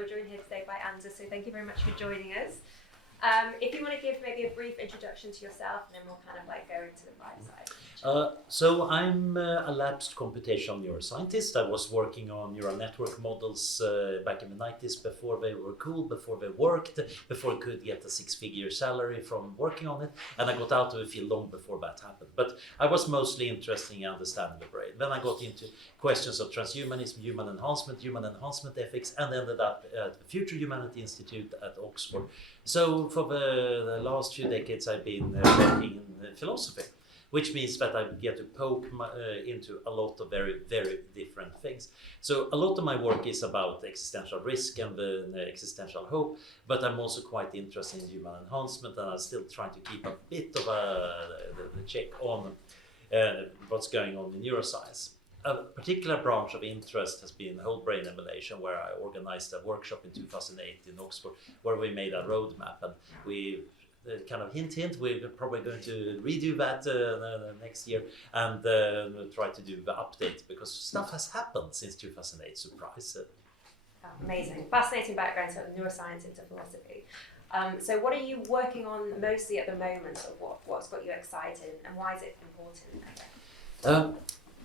we're joined here today by Anza, so thank you very much for joining us. If you want to give maybe a brief introduction to yourself, and then we'll kind of like go into the bio side. So I'm a lapsed computational neuroscientist. I was working on neural network models back in the 90s before they were cool, before they worked, before I could get a six-figure salary from working on it. And I got out of the field long before that happened. But I was mostly interested in understanding the brain. Then I got into questions of transhumanism, human enhancement ethics, and ended up at the Future Humanity Institute at Oxford. So for the last few decades, I've been working in philosophy, which means that I get to poke into a lot of very, very different things. So a lot of my work is about existential risk and the existential hope, but I'm also quite interested in human enhancement, and I'm still trying to keep a bit of the check on what's going on in neuroscience. A particular branch of interest has been whole brain emulation, where I organized a workshop in 2008 in Oxford, where we made a roadmap, and we kind of hint, we're probably going to redo that next year and try to do the update, because stuff has happened since 2008, surprise. Oh, amazing. Fascinating background, so neuroscience into philosophy. So what are you working on mostly at the moment? So what's got you excited, and why is it important, I guess?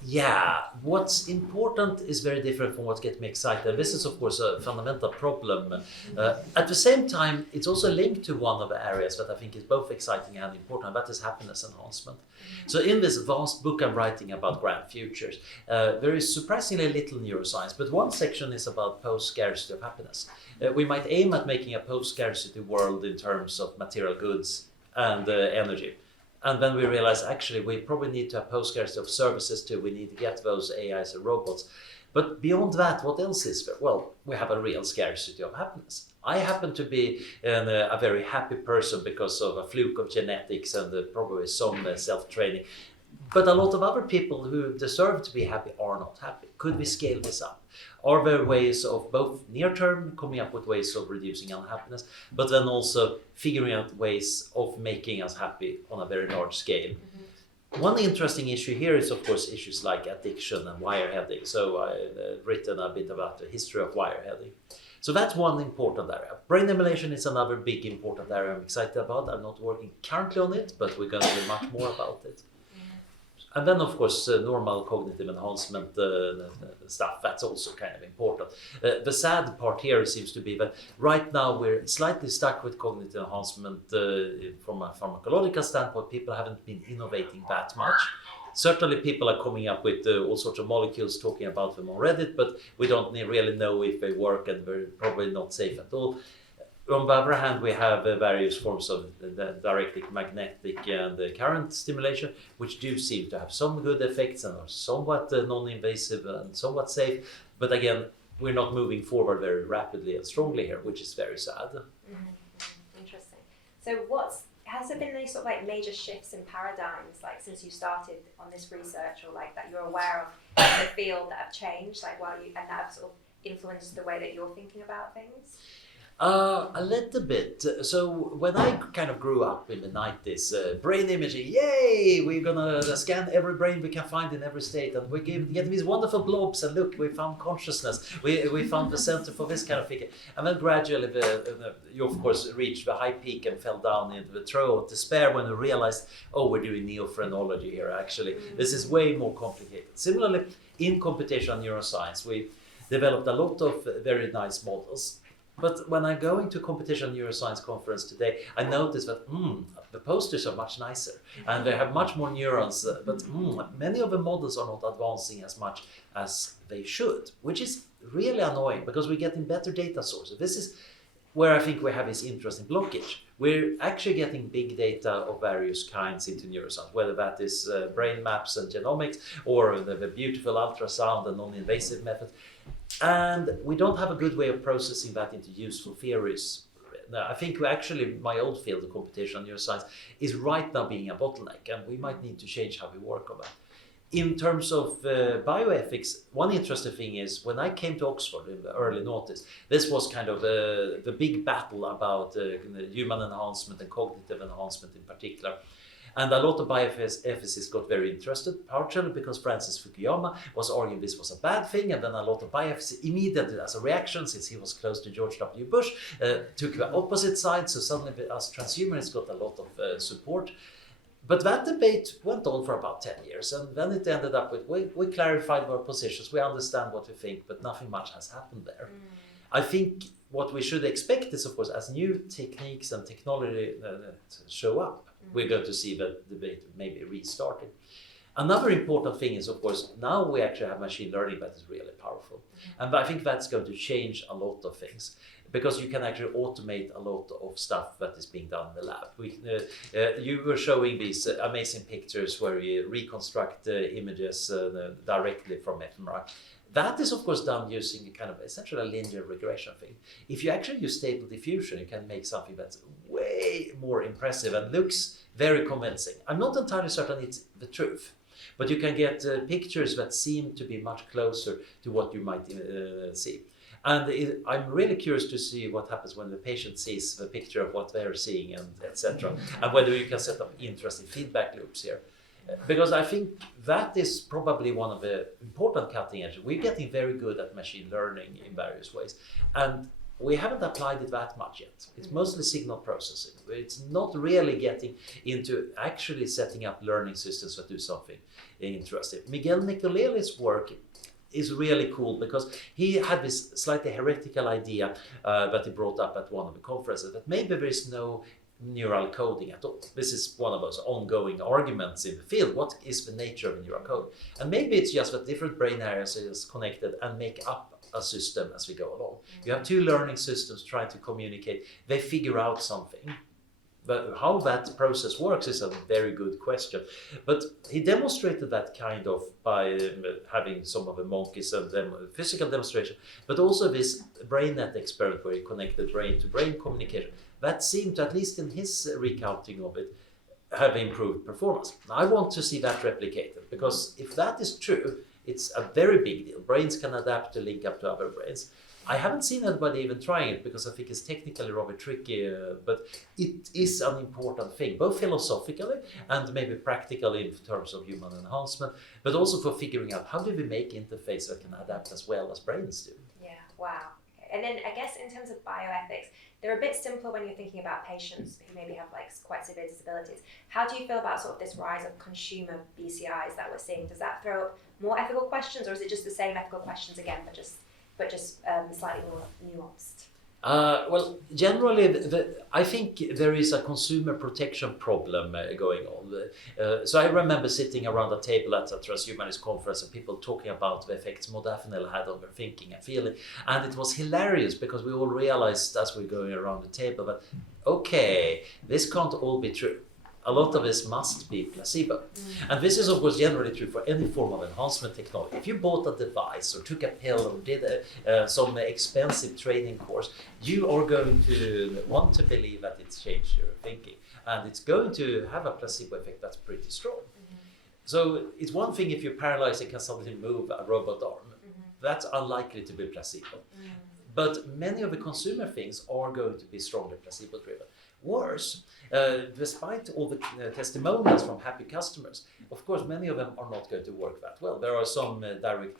Yeah, what's important is very different from what gets me excited. This is, of course, a fundamental problem. At the same time, it's also linked to one of the areas that I think is both exciting and important, and that is happiness enhancement. So in this vast book I'm writing about grand futures, there is surprisingly little neuroscience, but one section is about post-scarcity of happiness. We might aim at making a post-scarcity world in terms of material goods and energy. And then we realize, actually, we probably need to have post-scarcity of services too. We need to get those AIs and robots. But beyond that, what else is there? Well, we have a real scarcity of happiness. I happen to be a very happy person because of a fluke of genetics and probably some self-training. But a lot of other people who deserve to be happy are not happy. Could we scale this up? Are there ways of both near-term coming up with ways of reducing unhappiness, but then also figuring out ways of making us happy on a very large scale? Mm-hmm. One interesting issue here is, of course, issues like addiction and wireheading. So I've written a bit about the history of wireheading. So that's one important area. Brain emulation is another big important area I'm excited about. I'm not working currently on it, but we're going to do much more about it. And then, of course, normal cognitive enhancement stuff, that's also kind of important. The sad part here seems to be that right now we're slightly stuck with cognitive enhancement from a pharmacological standpoint. People haven't been innovating that much. Certainly people are coming up with all sorts of molecules, talking about them on Reddit, but we don't really know if they work, and they're probably not safe at all. On the other hand, we have various forms of direct magnetic and current stimulation, which do seem to have some good effects and are somewhat non-invasive and somewhat safe. But again, we're not moving forward very rapidly and strongly here, which is very sad. Mm-hmm. Interesting. So has there been any sort of like major shifts in paradigms, like since you started on this research, or like that you're aware of in the field that have changed, like and that have sort of influenced the way that you're thinking about things? A little bit. So when I kind of grew up in the 90s, brain imaging, yay, we're gonna scan every brain we can find in every state, and we get these wonderful blobs, and look, we found consciousness, we found the center for this kind of thing. And then gradually you of course reached the high peak and fell down into the trough of despair when you realized, oh, we're doing neophrenology here actually. This is way more complicated. Similarly, in computational neuroscience, we developed a lot of very nice models. But when I go into computational neuroscience conference today, I notice that the posters are much nicer and they have much more neurons, but many of the models are not advancing as much as they should, which is really annoying because we're getting better data sources. This is where I think we have this interesting blockage. We're actually getting big data of various kinds into neuroscience, whether that is brain maps and genomics, or the beautiful ultrasound and non-invasive methods. And we don't have a good way of processing that into useful theories. I think my old field of computational neuroscience is right now being a bottleneck, and we might need to change how we work on that. In terms of bioethics, one interesting thing is when I came to Oxford in the early noughties, this was kind of the big battle about human enhancement and cognitive enhancement in particular. And a lot of bioethicists got very interested, partially because Francis Fukuyama was arguing this was a bad thing, and then a lot of bioethicists immediately, as a reaction, since he was close to George W. Bush, took the opposite side. So suddenly, us transhumanists got a lot of support. But that debate went on for about 10 years, and then it ended up with we clarified our positions, we understand what we think, but nothing much has happened there. I think what we should expect is, of course, as new techniques and technology show up, we're going to see the debate maybe restarting. Another important thing is, of course, now we actually have machine learning that is really powerful. And I think that's going to change a lot of things, because you can actually automate a lot of stuff that is being done in the lab. You were showing these amazing pictures where you reconstruct images directly from fMRI. That is, of course, done using a kind of essentially a linear regression thing. If you actually use stable diffusion, you can make something that's way more impressive and looks very convincing. I'm not entirely certain it's the truth, but you can get pictures that seem to be much closer to what you might see. And I'm really curious to see what happens when the patient sees the picture of what they're seeing, and etc. And whether you can set up interesting feedback loops here. Because I think that is probably one of the important cutting edges. We're getting very good at machine learning in various ways. And we haven't applied it that much yet. It's mostly signal processing. It's not really getting into actually setting up learning systems that do something interesting. Miguel Nicoleli's work is really cool, because he had this slightly heretical idea that he brought up at one of the conferences, that maybe there is no neural coding at all. This is one of those ongoing arguments in the field. What is the nature of neural code? And maybe it's just that different brain areas is connected and make up a system as we go along. You have two learning systems trying to communicate. They figure out something. But how that process works is a very good question. But he demonstrated that kind of by having some of the monkeys and physical demonstration, but also this BrainNet experiment where he connected brain-to-brain communication. That seemed to, at least in his recounting of it, have improved performance. I want to see that replicated, because if that is true, it's a very big deal. Brains can adapt to link up to other brains. I haven't seen anybody even trying it, because I think it's technically rather tricky, but it is an important thing, both philosophically and maybe practically in terms of human enhancement, but also for figuring out how do we make interfaces that can adapt as well as brains do. Yeah, wow. And then I guess in terms of bioethics, they're a bit simpler when you're thinking about patients who maybe have like quite severe disabilities. How do you feel about sort of this rise of consumer BCIs that we're seeing? Does that throw up more ethical questions, or is it just the same ethical questions again, but just slightly more nuanced? Well, generally, I think there is a consumer protection problem going on. So I remember sitting around a table at a transhumanist conference and people talking about the effects modafinil had on their thinking and feeling. And it was hilarious, because we all realized as we were going around the table that, okay, this can't all be true. A lot of this must be placebo. And this is, of course, generally true for any form of enhancement technology. If you bought a device or took a pill or did some expensive training course, you are going to want to believe that it's changed your thinking. And it's going to have a placebo effect that's pretty strong. So it's one thing if you're paralyzed and can suddenly move a robot arm. That's unlikely to be placebo. But many of the consumer things are going to be strongly placebo-driven. Worse, despite all the testimonials from happy customers, of course, many of them are not going to work that well. There are some direct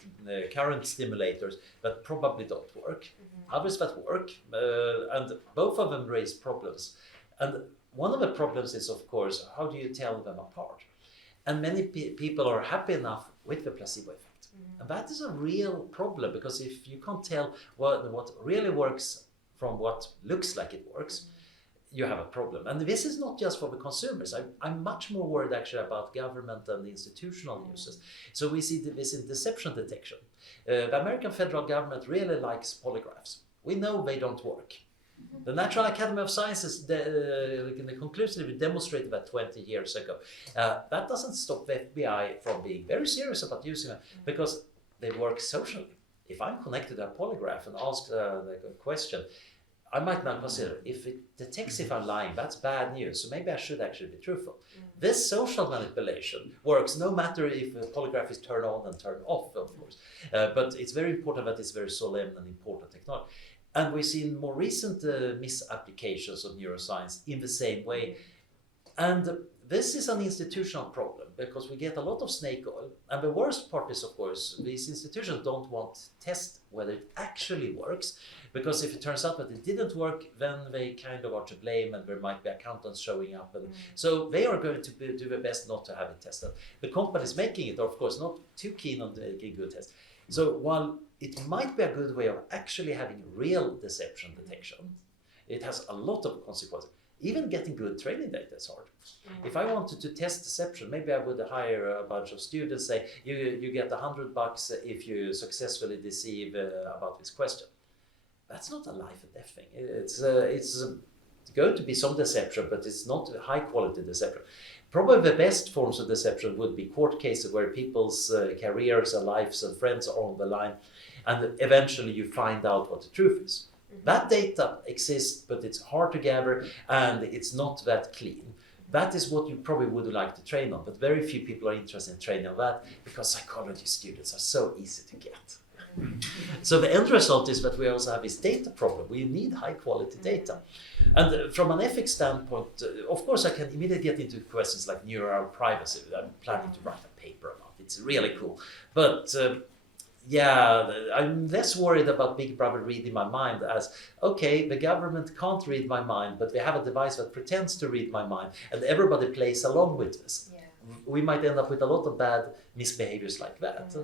current stimulators that probably don't work, others that work, and both of them raise problems. And one of the problems is, of course, how do you tell them apart? And many people are happy enough with the placebo effect. And that is a real problem, because if you can't tell what really works from what looks like it works, you have a problem. And this is not just for the consumers. I'm much more worried actually about government and institutional uses. So we see this in deception detection. The American federal government really likes polygraphs. We know they don't work. The National Academy of Sciences conclusively demonstrated that 20 years ago. That doesn't stop the FBI from being very serious about using them, because they work socially. If I'm connected to a polygraph and asked a question, I might not consider, if it detects if I'm lying, that's bad news, so maybe I should actually be truthful. This social manipulation works no matter if a polygraph is turned on and turned off, of course. But it's very important that it's very solemn and important technology. And we've seen more recent misapplications of neuroscience in the same way. And this is an institutional problem because we get a lot of snake oil. And the worst part is, of course, these institutions don't want to test whether it actually works. Because if it turns out that it didn't work, then they kind of are to blame and there might be accountants showing up. And so they are going to do their best not to have it tested. The companies making it are, of course, not too keen on making good tests. So while it might be a good way of actually having real deception detection, it has a lot of consequences. Even getting good training data is hard. If I wanted to test deception, maybe I would hire a bunch of students, say, you get $100 if you successfully deceive about this question. That's not a life and death thing. It's going to be some deception, but it's not high quality deception. Probably the best forms of deception would be court cases where people's careers and lives and friends are on the line, and eventually you find out what the truth is. That data exists, but it's hard to gather and it's not that clean. That is what you probably would like to train on, but very few people are interested in training on that because psychology students are so easy to get. So the end result is that we also have this data problem. We need high quality data. And from an ethics standpoint, of course, I can immediately get into questions like neural privacy. I'm planning to write a paper about it. It's really cool. But I'm less worried about Big Brother reading my mind as, okay, the government can't read my mind, but they have a device that pretends to read my mind, and everybody plays along with this. Yeah. We might end up with a lot of bad misbehaviors like that.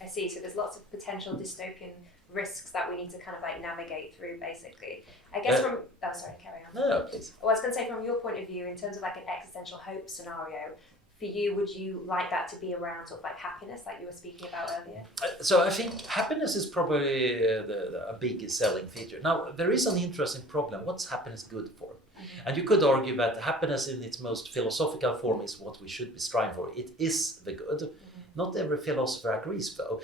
I see. So there's lots of potential dystopian risks that we need to kind of like navigate through, basically. I guess carry on. No, please. Well, I was going to say, from your point of view, in terms of like an existential hope scenario, for you, would you like that to be around sort of like happiness, like you were speaking about earlier? So I think happiness is probably a big selling feature. Now, there is an interesting problem. What's happiness good for? And you could argue that happiness in its most philosophical form is what we should be striving for. It is the good. Not every philosopher agrees, though.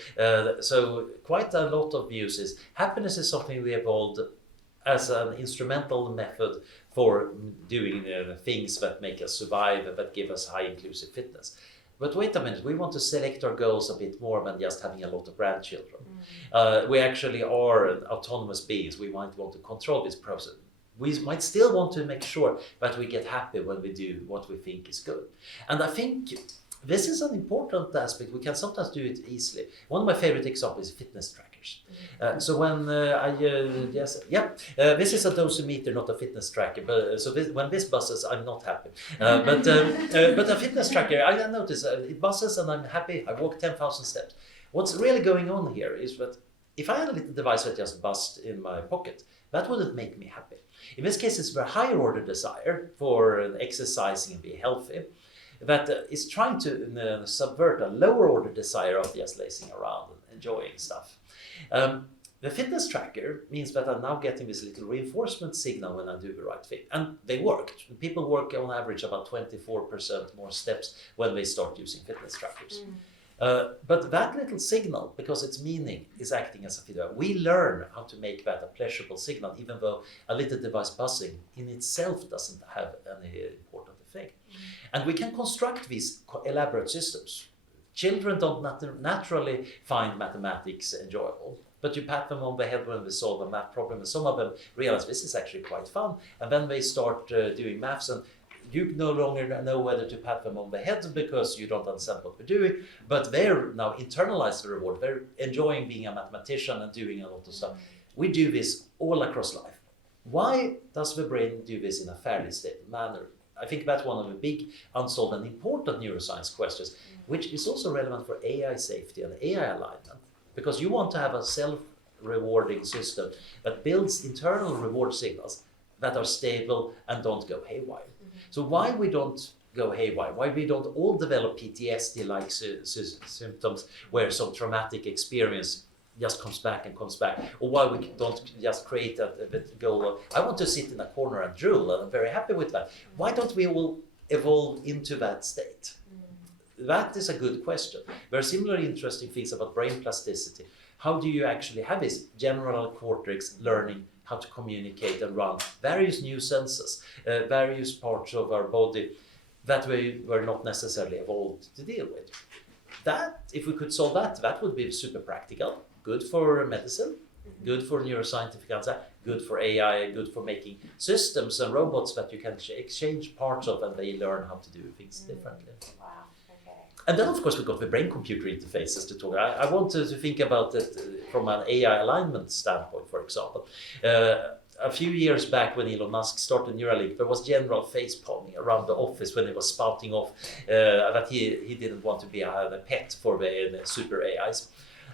So quite a lot of views is happiness is something we evolved as an instrumental method for doing things that make us survive, that give us high inclusive fitness. But wait a minute, we want to select our goals a bit more than just having a lot of grandchildren. We actually are autonomous beings. We might want to control this process. We might still want to make sure that we get happy when we do what we think is good. And I think this is an important aspect. We can sometimes do it easily. One of my favorite examples is fitness trackers. So when this is a dosimeter, not a fitness tracker. But when this buzzes, I'm not happy. But a fitness tracker, I notice it buzzes and I'm happy. I walk 10,000 steps. What's really going on here is that if I had a little device that just buzzed in my pocket, that wouldn't make me happy. In this case, it's a higher order desire for exercising and being healthy that is trying to subvert a lower order desire of just lazing around and enjoying stuff. The fitness tracker means that I'm now getting this little reinforcement signal when I do the right thing. And they work. People work on average about 24% more steps when they start using fitness trackers. But that little signal, because it's meaning, is acting as a feedback. We learn how to make that a pleasurable signal, even though a little device buzzing in itself doesn't have any important effect. And we can construct these elaborate systems. Children don't naturally find mathematics enjoyable, but you pat them on the head when they solve a math problem, and some of them realize this is actually quite fun, and then they start doing maths, and you no longer know whether to pat them on the head because you don't understand what they're doing, but they're now internalized the reward. They're enjoying being a mathematician and doing a lot of stuff. We do this all across life. Why does the brain do this in a fairly stable manner? I think that's one of the big unsolved and important neuroscience questions, which is also relevant for AI safety and AI alignment, because you want to have a self-rewarding system that builds internal reward signals that are stable and don't go haywire. So why we don't go haywire, why we don't all develop PTSD-like symptoms where some traumatic experience just comes back, or why we don't just create a goal of, I want to sit in a corner and drool, and I'm very happy with that. Why don't we all evolve into that state? That is a good question. There are similarly interesting things about brain plasticity. How do you actually have this general cortex learning how to communicate and run various new senses, various parts of our body that we were not necessarily evolved to deal with? That, if we could solve that, that would be super practical, good for medicine, Good for neuroscientific answer, good for AI, good for making systems and robots that you can exchange parts of and they learn how to do things differently. Wow, okay. And then of course we got the brain-computer interfaces to talk. I want to think about it from an AI alignment standpoint, for example. A few years back when Elon Musk started Neuralink, there was general face-palming around the office when he was spouting off that he didn't want to be a pet for the super AIs.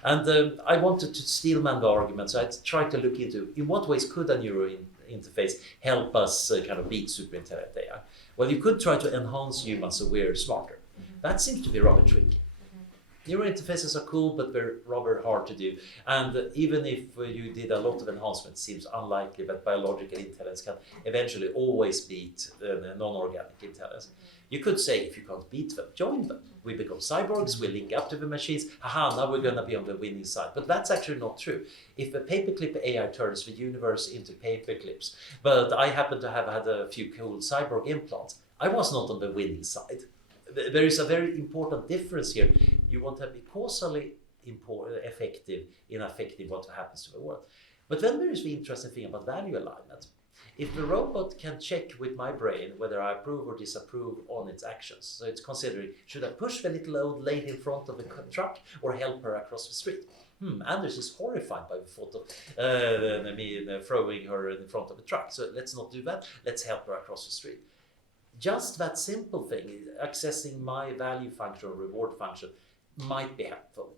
And I wanted to steelman the argument, so I tried to look into in what ways could a neuro interface help us kind of beat super intelligent AI. Well, you could try to enhance humans so we're smarter. That seems to be rather tricky. Neural interfaces are cool, but they're rather hard to do. And even if you did a lot of enhancements, it seems unlikely that biological intelligence can eventually always beat non-organic intelligence. You could say, if you can't beat them, join them. We become cyborgs, we link up to the machines, haha, now we're going to be on the winning side. But that's actually not true. If a paperclip AI turns the universe into paperclips, but I happen to have had a few cool cyborg implants, I was not on the winning side. There is a very important difference here. You want to be causally effective in affecting what happens to the world. But then there is the interesting thing about value alignment. If the robot can check with my brain whether I approve or disapprove on its actions, so it's considering, should I push the little old lady in front of the truck or help her across the street? Anders is horrified by the thought of me throwing her in front of the truck, so let's not do that, let's help her across the street. Just that simple thing, accessing my value function or reward function, might be helpful.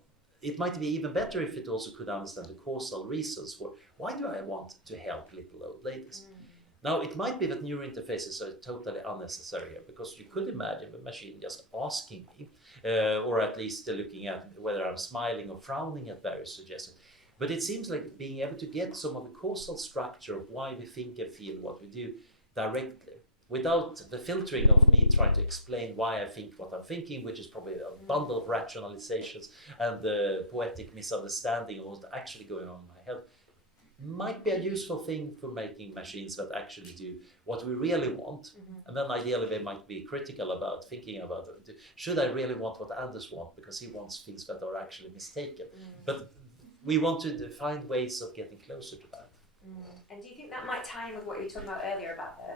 It might be even better if it also could understand the causal reasons for why do I want to help little old ladies. Now, it might be that neural interfaces are totally unnecessary here, because you could imagine the machine just asking me, or at least looking at whether I'm smiling or frowning at various suggestions. But it seems like being able to get some of the causal structure of why we think and feel what we do directly, without the filtering of me trying to explain why I think what I'm thinking, which is probably a bundle of rationalizations and poetic misunderstanding of what's actually going on in my head, might be a useful thing for making machines that actually do what we really want. And then ideally they might be critical about thinking about, should I really want what Anders wants, because he wants things that are actually mistaken. But we want to find ways of getting closer to that. And do you think that might tie in with what you were talking about earlier about the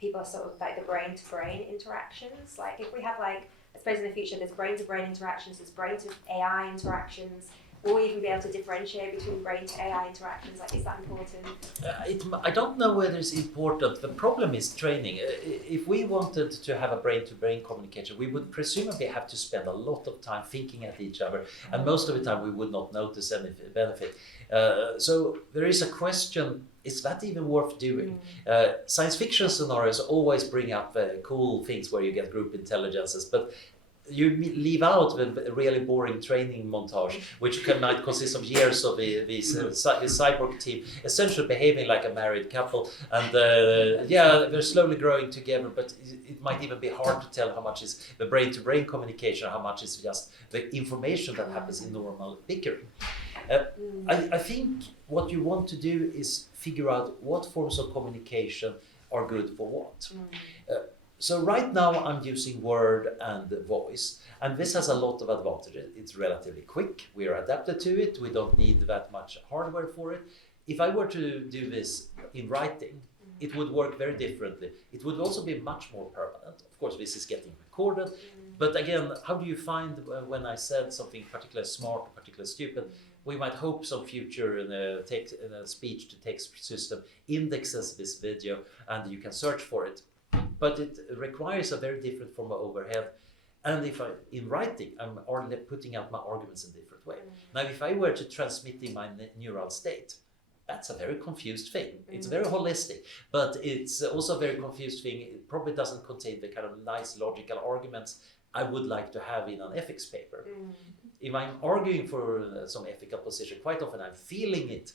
people sort of like the brain to brain interactions? Like if we have like, I suppose in the future there's brain to brain interactions, there's brain to AI interactions, will we even be able to differentiate between brain to AI interactions? Like, is that important? I don't know whether it's important. The problem is training. If we wanted to have a brain-to-brain communication, we would presumably have to spend a lot of time thinking at each other, and most of the time we would not notice any benefit. So there is a question, is that even worth doing? Science fiction scenarios always bring up cool things where you get group intelligences, but you leave out the really boring training montage, which might consist of years of these cyborg team essentially behaving like a married couple, and they're slowly growing together, but it might even be hard to tell how much is the brain-to-brain communication, how much is just the information that happens in normal bickering. I think what you want to do is figure out what forms of communication are good for what. So right now I'm using word and voice, and this has a lot of advantages. It's relatively quick, we are adapted to it, we don't need that much hardware for it. If I were to do this in writing, it would work very differently. It would also be much more permanent. Of course, this is getting recorded, but again, how do you find when I said something particularly smart or particularly stupid? We might hope some future speech-to-text system indexes this video and you can search for it. But it requires a very different form of overhead. And if in writing, I'm putting out my arguments in a different way. Now, if I were to transmit in my neural state, that's a very confused thing. It's very holistic, but it's also a very confused thing. It probably doesn't contain the kind of nice logical arguments I would like to have in an ethics paper. If I'm arguing for some ethical position, quite often I'm feeling it,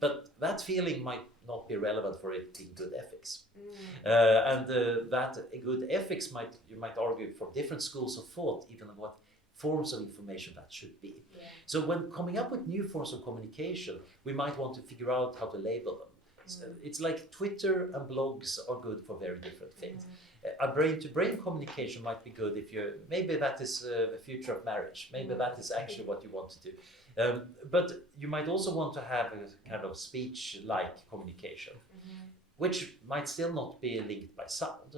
but that feeling might not be relevant for it in good ethics. That good ethics you might argue for different schools of thought, even on what forms of information that should be. So when coming up with new forms of communication, we might want to figure out how to label them. So it's like Twitter and blogs are good for very different things. A brain-to-brain communication might be good if maybe that is the future of marriage. Maybe that is actually what you want to do. But you might also want to have a kind of speech-like communication, which might still not be linked by sound.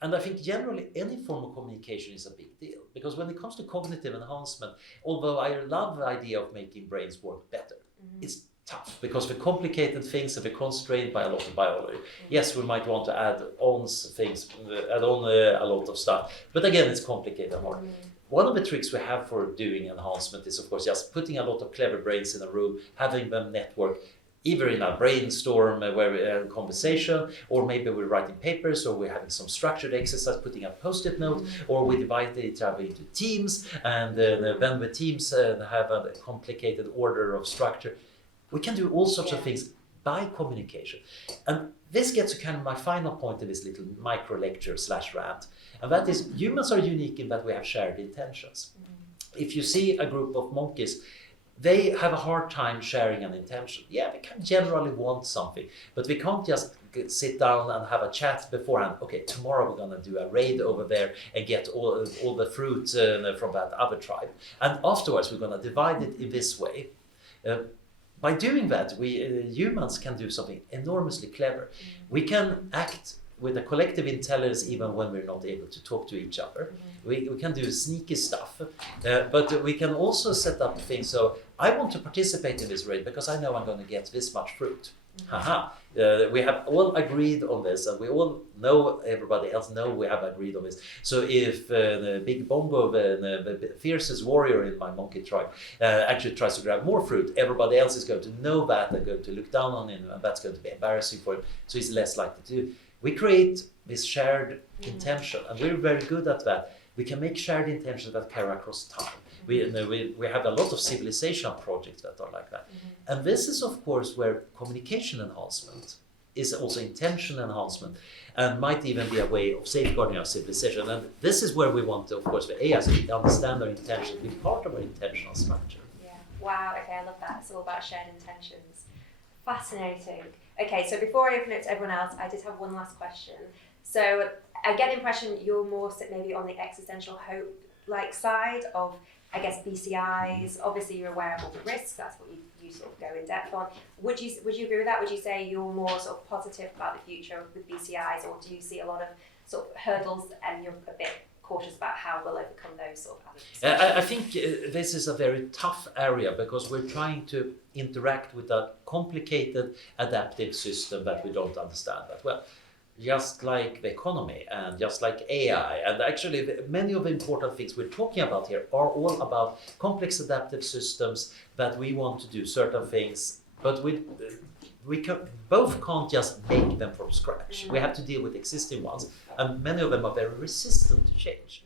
And I think generally any form of communication is a big deal, because when it comes to cognitive enhancement, although I love the idea of making brains work better, it's tough because we're complicated things and we're constrained by a lot of biology. Yes, we might want to add on a lot of stuff, but again, it's complicated and hard. One of the tricks we have for doing enhancement is, of course, just putting a lot of clever brains in a room, having them network, either in a brainstorm where we have a conversation, or maybe we're writing papers, or we're having some structured exercise, putting a post-it note, or we divide each other into teams, and then the teams have a complicated order of structure. We can do all sorts of things by communication. And this gets to kind of my final point of this little micro lecture / rant, and that is humans are unique in that we have shared intentions. If you see a group of monkeys, they have a hard time sharing an intention. Yeah, we can generally want something, but we can't just sit down and have a chat beforehand. Okay, tomorrow we're going to do a raid over there and get all the fruit from that other tribe. And afterwards we're going to divide it in this way. By doing that, we humans can do something enormously clever. We can act with a collective intelligence even when we're not able to talk to each other. We can do sneaky stuff, but we can also set up things. So I want to participate in this raid because I know I'm going to get this much fruit. We have all agreed on this, and we all know, everybody else know we have agreed on this. So if the big bongo, the fiercest warrior in my monkey tribe, actually tries to grab more fruit, everybody else is going to know that and going to look down on him, and that's going to be embarrassing for him. So he's less likely to do. We create this shared intention, and we're very good at that. We can make shared intentions that carry across time. We have a lot of civilization projects that are like that. And this is, of course, where communication enhancement is also intention enhancement, and might even be a way of safeguarding our civilization. And this is where we want to, of course, the AI to understand our intention, be part of our intentional structure. Yeah. Wow. Okay, I love that. It's all about shared intentions. Fascinating. Okay, so before I open it to everyone else, I did have one last question. So I get the impression you're more maybe on the existential hope-like side of, I guess, BCIs. Obviously, you're aware of all the risks. That's what you sort of go in depth on. Would you agree with that? Would you say you're more sort of positive about the future with BCIs, or do you see a lot of sort of hurdles and you're a bit cautious about how we'll overcome those sort of I think this is a very tough area because we're trying to interact with a complicated adaptive system that we don't understand that well. Just like the economy and just like AI, and actually many of the important things we're talking about here are all about complex adaptive systems that we want to do certain things, but we can't just make them from scratch. We have to deal with existing ones, and many of them are very resistant to change.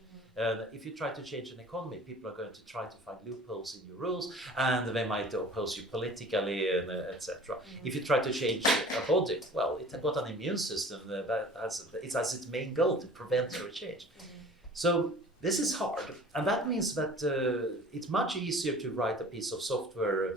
If you try to change an economy, people are going to try to find loopholes in your rules, and they might oppose you politically, and etc. If you try to change a body, well, it has got an immune system that has its main goal to prevent your change. So this is hard, and that means that it's much easier to write a piece of software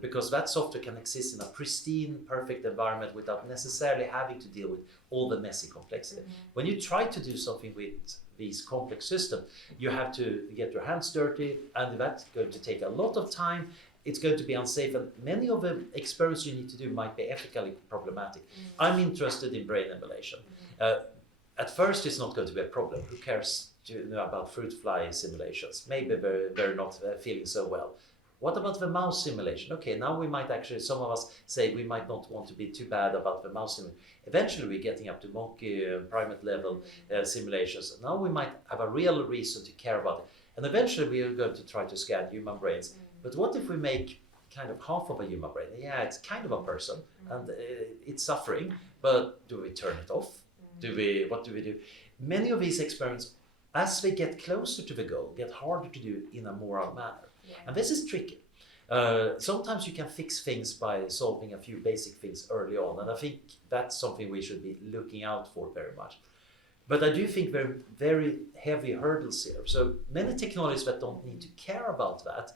because that software can exist in a pristine, perfect environment without necessarily having to deal with all the messy complexity. When you try to do something with these complex systems, you have to get your hands dirty, and that's going to take a lot of time. It's going to be unsafe, and many of the experiments you need to do might be ethically problematic. I'm interested in brain emulation. At first, it's not going to be a problem. Who cares about fruit fly simulations? Maybe they're not feeling so well. What about the mouse simulation? Okay, now we might actually, some of us say we might not want to be too bad about the mouse simulation. Eventually we're getting up to monkey primate level simulations. Now we might have a real reason to care about it. And eventually we are going to try to scan human brains. But what if we make kind of half of a human brain? Yeah, it's kind of a person and it's suffering, but do we turn it off? What do we do? Many of these experiments, as they get closer to the goal, get harder to do in a moral manner. And this is tricky. Sometimes you can fix things by solving a few basic things early on, and I think that's something we should be looking out for very much. But I do think there are very heavy hurdles here. So many technologies that don't need to care about that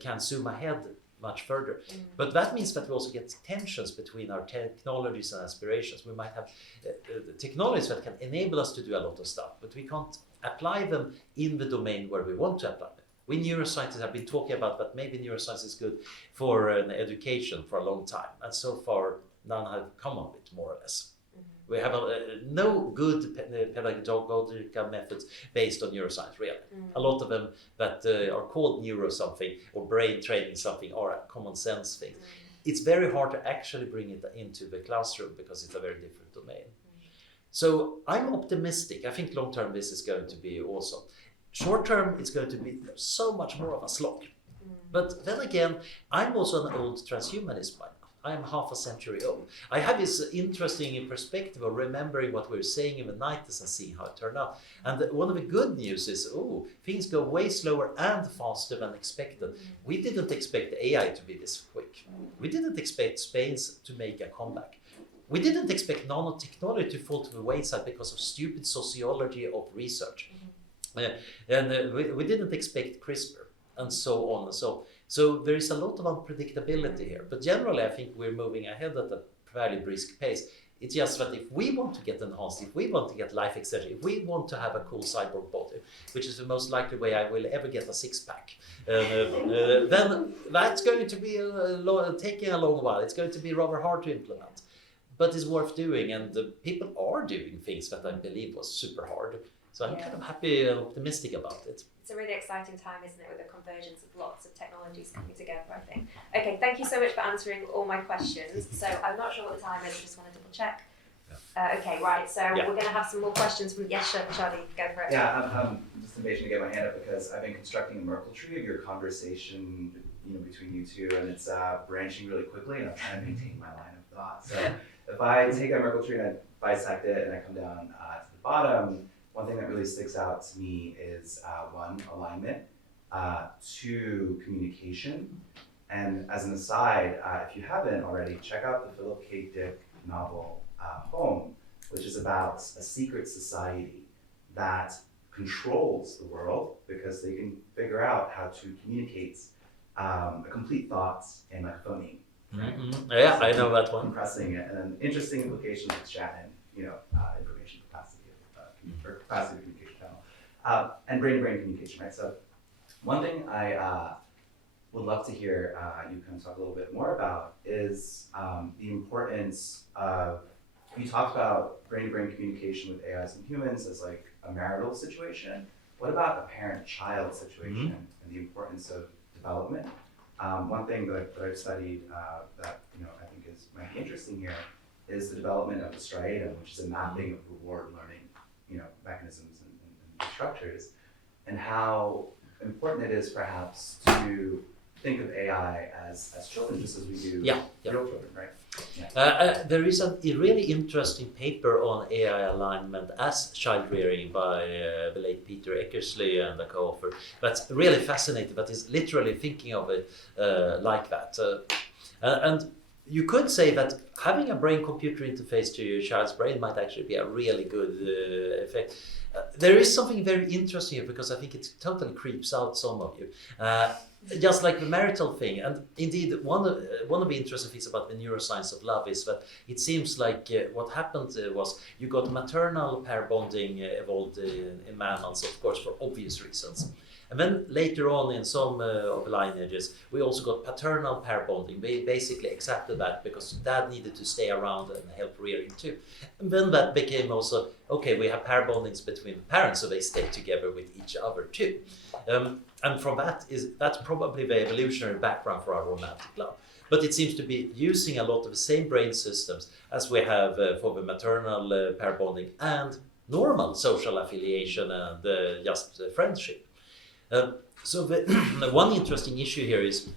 can zoom ahead much further. But that means that we also get tensions between our technologies and aspirations. We might have technologies that can enable us to do a lot of stuff, but we can't apply them in the domain where we want to apply them. We neuroscientists have been talking about that maybe neuroscience is good for education for a long time, and so far none have come of it, more or less. We have no good pedagogical methods based on neuroscience, really. A lot of them that are called neuro something or brain training something are common sense things. It's very hard to actually bring it into the classroom because it's a very different domain. So I'm optimistic. I think long term this is going to be awesome. Short term, it's going to be so much more of a slog. But then again, I'm also an old transhumanist by now. I'm half a century old. I have this interesting perspective of remembering what we were saying in the 90s and seeing how it turned out. And one of the good news is, things go way slower and faster than expected. We didn't expect AI to be this quick. We didn't expect space to make a comeback. We didn't expect nanotechnology to fall to the wayside because of stupid sociology of research. And we didn't expect CRISPR and so on and so. So there is a lot of unpredictability here. But generally, I think we're moving ahead at a fairly brisk pace. It's just that if we want to get enhanced, if we want to get life extension, if we want to have a cool cyborg body, which is the most likely way I will ever get a six-pack, then that's going to be taking a long while. It's going to be rather hard to implement. But it's worth doing, and people are doing things that I believe was super hard. So I'm kind of happy and optimistic about it. It's a really exciting time, isn't it, with the convergence of lots of technologies coming together, I think. Okay, thank you so much for answering all my questions. So I'm not sure what the time is, just want to double check. Okay, right, so we're going to have some more questions from, yes, Charlie, go for it. Yeah, I'm just impatient to get my hand up because I've been constructing a Merkle tree of your conversation between you two, and it's branching really quickly, and I'm trying to maintain my line of thought. So if I take that Merkle tree and I bisect it and I come down to the bottom, one thing that really sticks out to me is one, alignment, two, communication. And as an aside, if you haven't already, check out the Philip K. Dick novel, Home, which is about a secret society that controls the world because they can figure out how to communicate complete thoughts in like phoneme. Right? Yeah, so I know that one. Compressing it, and then interesting implications with Shannon, information capacity of communication channel, and brain-to-brain communication, right? So one thing I would love to hear you kind of talk a little bit more about is the importance of, you talked about brain-to-brain communication with AIs and humans as like a marital situation. What about a parent-child situation and the importance of development? One thing that I've studied that I think might be interesting here is the development of the striatum, which is a mapping of reward learning mechanisms and structures, and how important it is perhaps to think of AI as children, just as we do real children, right? Yeah. There is a really interesting paper on AI alignment as child rearing by the late Peter Eckersley and a co-author. That's really fascinating, but is literally thinking of it like that. And you could say that having a brain-computer interface to your child's brain might actually be a really good effect. There is something very interesting here because I think it totally creeps out some of you. Just like the marital thing, and indeed one of the interesting things about the neuroscience of love is that it seems like what happened was you got maternal pair bonding evolved in mammals, of course, for obvious reasons. And then later on in some of the lineages, we also got paternal pair bonding. We basically accepted that because dad needed to stay around and help rearing too. And then that became also, okay, we have pair bondings between the parents, so they stay together with each other too. And from that's probably the evolutionary background for our romantic love. But it seems to be using a lot of the same brain systems as we have for the maternal pair bonding and normal social affiliation and just friendship. So the one interesting issue here is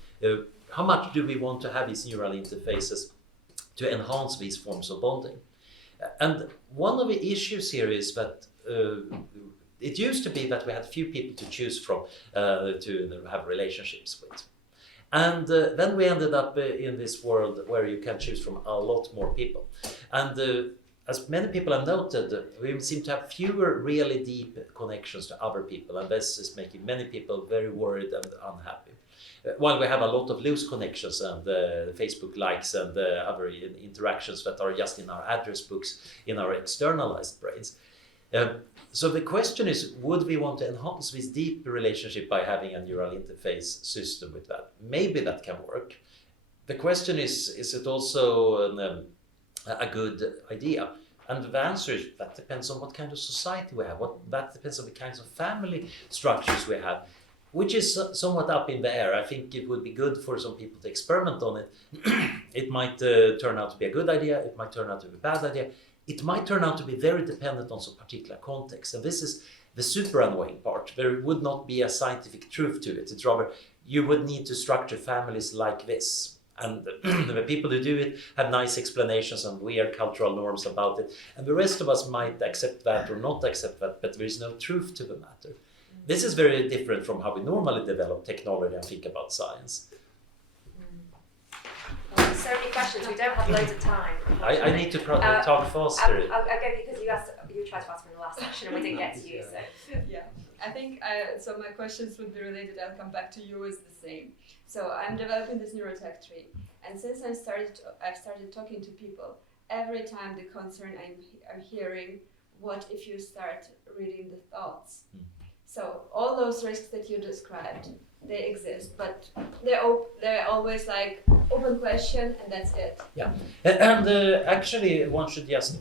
how much do we want to have these neural interfaces to enhance these forms of bonding? And one of the issues here is that it used to be that we had few people to choose from to have relationships with. And then we ended up in this world where you can choose from a lot more people. And as many people have noted, we seem to have fewer really deep connections to other people, and this is making many people very worried and unhappy. While we have a lot of loose connections and Facebook likes and other interactions that are just in our address books, in our externalized brains. So the question is, would we want to enhance this deep relationship by having a neural interface system with that? Maybe that can work. The question is it also a good idea? And the answer is that depends on what kind of society we have. That depends on the kinds of family structures we have, which is somewhat up in the air. I think it would be good for some people to experiment on it. It might turn out to be a good idea. It might turn out to be a bad idea. It might turn out to be very dependent on some particular context. And this is the super annoying part. There would not be a scientific truth to it. It's rather, you would need to structure families like this. And the people who do it have nice explanations and weird cultural norms about it. And the rest of us might accept that or not accept that, but there is no truth to the matter. This is very different from how we normally develop technology and think about science. So many questions. We don't have loads of time. I need to talk faster. I'll go because you tried to ask me in the last session and we didn't get to you. So Yeah, I think so. My questions would be related. I'll come back to you as the same. So I'm developing this neurotech tree, and since I've started talking to people. Every time the concern I'm hearing, what if you start reading the thoughts? So all those risks that you described, they exist, but they're always like open question, and that's it. Yeah, and actually one should just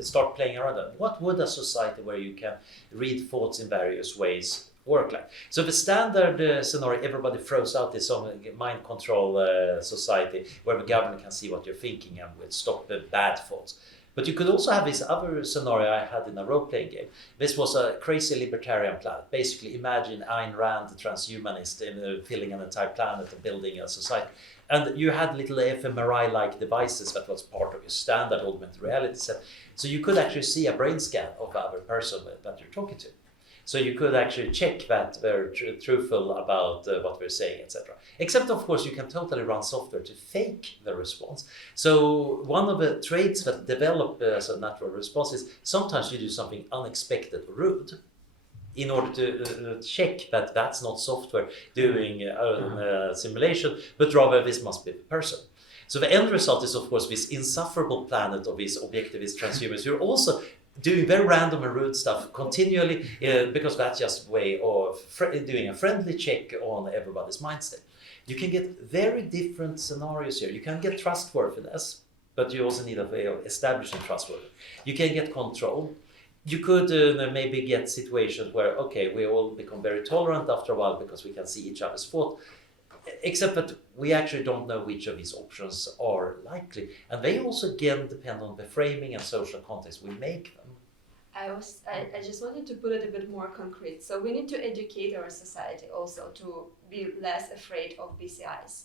start playing around. What would a society where you can read thoughts in various ways work like? So the standard scenario, everybody throws out this mind control society where the government can see what you're thinking and will stop the bad thoughts. But you could also have this other scenario I had in a role-playing game. This was a crazy libertarian planet. Basically, imagine Ayn Rand, the transhumanist, filling an entire planet and building a society. And you had little fMRI-like devices that was part of your standard augmented reality set. So you could actually see a brain scan of the other person that you're talking to. So you could actually check that they're truthful about what we're saying, etc. Except, of course, you can totally run software to fake the response. So one of the traits that develop as a natural response is sometimes you do something unexpected or rude in order to check that that's not software doing simulation, but rather this must be the person. So the end result is, of course, this insufferable planet of these objectivist transhumanists who are also doing very random and rude stuff continually because that's just a way of doing a friendly check on everybody's mind state. You can get very different scenarios here. You can get trustworthiness, but you also need a way of establishing trustworthiness. You can get control. You could maybe get situations where, okay, we all become very tolerant after a while because we can see each other's thought, except that we actually don't know which of these options are likely. And they also, again, depend on the framing and social context we make them. I just wanted to put it a bit more concrete. So we need to educate our society also to be less afraid of BCIs.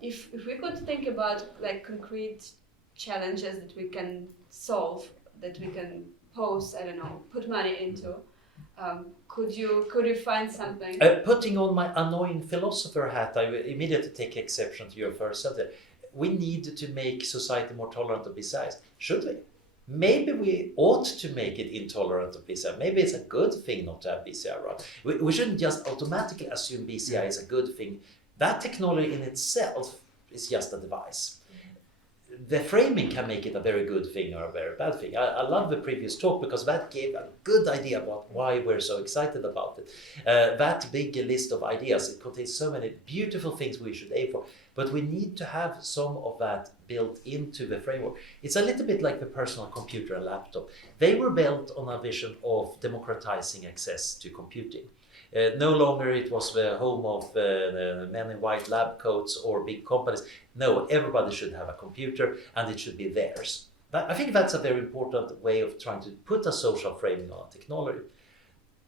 If we could think about like concrete challenges that we can solve, that we can pose, I don't know, put money into, could you find something? Putting on my annoying philosopher hat, I will immediately take exception to your first sentence. We need to make society more tolerant of BCIs. Should we? Maybe we ought to make it intolerant of BCI. Maybe it's a good thing not to have BCI around. We shouldn't just automatically assume BCI is a good thing. That technology in itself is just a device. The framing can make it a very good thing or a very bad thing. I love the previous talk because that gave a good idea about why we're so excited about it. That big list of ideas, it contains so many beautiful things we should aim for, but we need to have some of that built into the framework. It's a little bit like the personal computer and laptop. They were built on a vision of democratizing access to computing. No longer it was the home of men in white lab coats or big companies. No, everybody should have a computer and it should be theirs. I think that's a very important way of trying to put a social framing on a technology.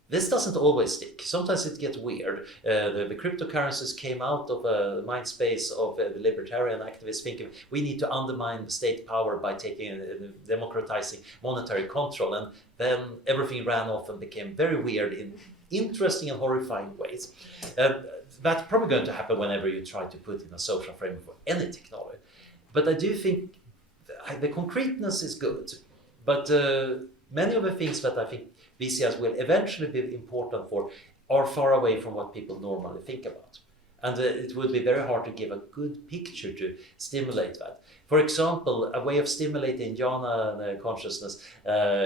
This doesn't always stick. Sometimes it gets weird. The cryptocurrencies came out of a mind space of the libertarian activists thinking we need to undermine the state power by democratizing monetary control. And then everything ran off and became very weird in interesting and horrifying ways. That's probably going to happen whenever you try to put in a social framework for any technology. But I do think the concreteness is good. But many of the things that I think BCIs will eventually be important for are far away from what people normally think about. And it would be very hard to give a good picture to stimulate that. For example, a way of stimulating jhana consciousness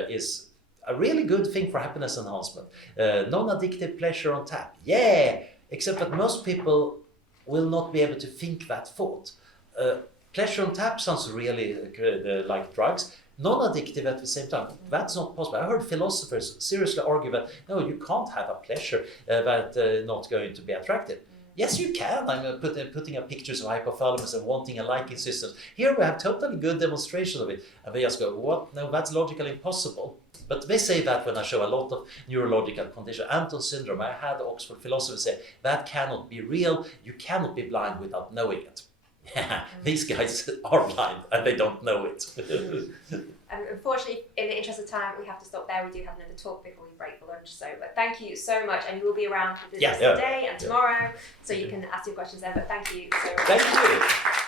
is a really good thing for happiness enhancement. Non-addictive pleasure on tap. Yeah, except that most people will not be able to think that thought. Pleasure on tap sounds really like drugs. Non-addictive at the same time. That's not possible. I heard philosophers seriously argue that no, you can't have a pleasure that's not going to be attractive. Yes, you can. I'm putting up pictures of hypothalamus and wanting and liking systems. Here we have totally good demonstration of it. And they just go, what? No, that's logically impossible. But they say that when I show a lot of neurological conditions. Anton syndrome, I had Oxford philosophers say, that cannot be real. You cannot be blind without knowing it. Yeah, these guys are blind and they don't know it. Unfortunately, in the interest of time, we have to stop there. We do have another talk before we break for lunch. So, but thank you so much, and you will be around for the rest of the day and tomorrow, so you can ask your questions then. But thank you so much. Thank you.